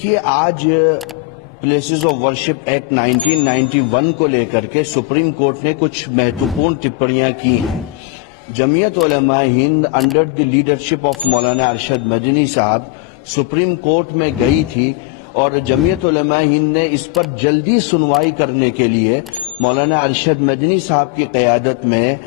देखिए, आज places of worship act 1991 को लेकर के सुप्रीम कोर्ट ने कुछ महत्वपूर्ण टिप्पणियां की हैं। Jamiat Ulama Hind under the leadership of मौलाना अरशद मदनी साहब सुप्रीम कोर्ट में गई थी और जमीयत उलमा हिंद ने इस पर जल्दी सुनवाई करने के लिए मौलाना अरशद मदनी साहब की क़यादत में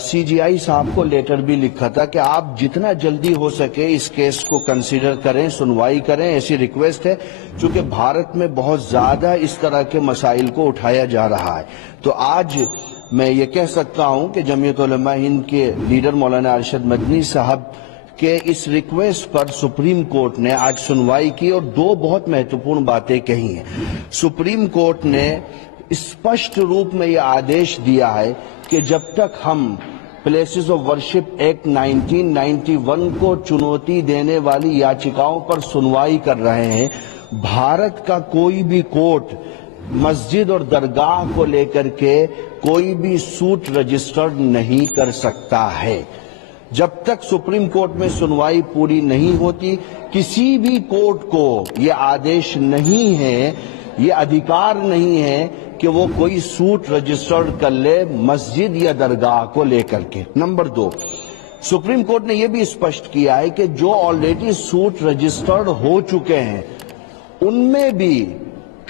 सीजीआई साहब को लेटर भी लिखा था कि आप जितना जल्दी हो सके इस केस को कंसीडर करें, सुनवाई करें, ऐसी रिक्वेस्ट है, क्योंकि भारत में बहुत ज़्यादा इस तरह के मसाइल को उठाया जा रहा है। तो आज मैं ये कह सकता हूँ कि जमीयत उलमा हिंद के लीडर मौलाना अरशद मदनी साहब के इस रिक्वेस्ट पर सुप्रीम कोर्ट ने आज सुनवाई की और दो बहुत महत्वपूर्ण बातें कही हैं। सुप्रीम कोर्ट ने स्पष्ट रूप में यह आदेश दिया है कि जब तक हम प्लेसेस ऑफ वर्शिप एक्ट 1991 को चुनौती देने वाली याचिकाओं पर सुनवाई कर रहे हैं, भारत का कोई भी कोर्ट मस्जिद और दरगाह को लेकर के कोई भी सूट रजिस्टर्ड नहीं कर सकता है। जब तक सुप्रीम कोर्ट में सुनवाई पूरी नहीं होती, किसी भी कोर्ट को यह आदेश नहीं है, ये अधिकार नहीं है कि वो कोई सूट रजिस्टर्ड कर ले मस्जिद या दरगाह को लेकर के। नंबर 2, सुप्रीम कोर्ट ने यह भी स्पष्ट किया है कि जो ऑलरेडी सूट रजिस्टर्ड हो चुके हैं उनमें भी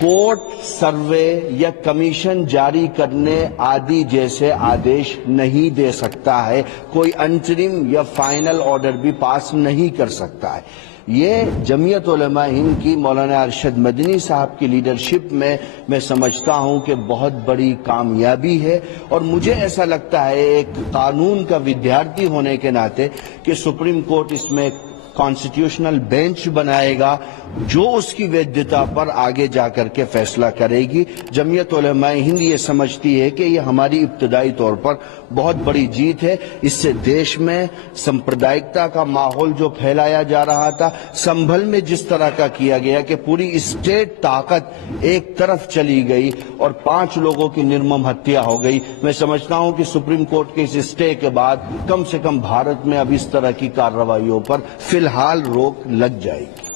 कोर्ट सर्वे या कमीशन जारी करने आदि जैसे आदेश नहीं दे सकता है, कोई अंतरिम या फाइनल ऑर्डर भी पास नहीं कर सकता है। ये जमीयत उलमा हिंद की मौलाना अरशद मदनी साहब की लीडरशिप में मैं समझता हूं कि बहुत बड़ी कामयाबी है और मुझे ऐसा लगता है एक कानून का विद्यार्थी होने के नाते कि सुप्रीम कोर्ट इसमें कॉन्स्टिट्यूशनल बेंच बनाएगा जो उसकी वैधता पर आगे जाकर के फैसला करेगी। जमीयत उलमा हिंद ये समझती है कि ये हमारी इब्तदाई तौर पर बहुत बड़ी जीत है। इससे देश में सांप्रदायिकता का माहौल जो फैलाया जा रहा था, संभल में जिस तरह का किया गया कि पूरी स्टेट ताकत एक तरफ चली गई और 5 लोगों की निर्मम हत्या हो गई, मैं समझता हूं कि सुप्रीम कोर्ट के इस स्टे के बाद कम से कम भारत में अब इस तरह की कार्रवाइयों पर फिलहाल रोक लग जाएगी।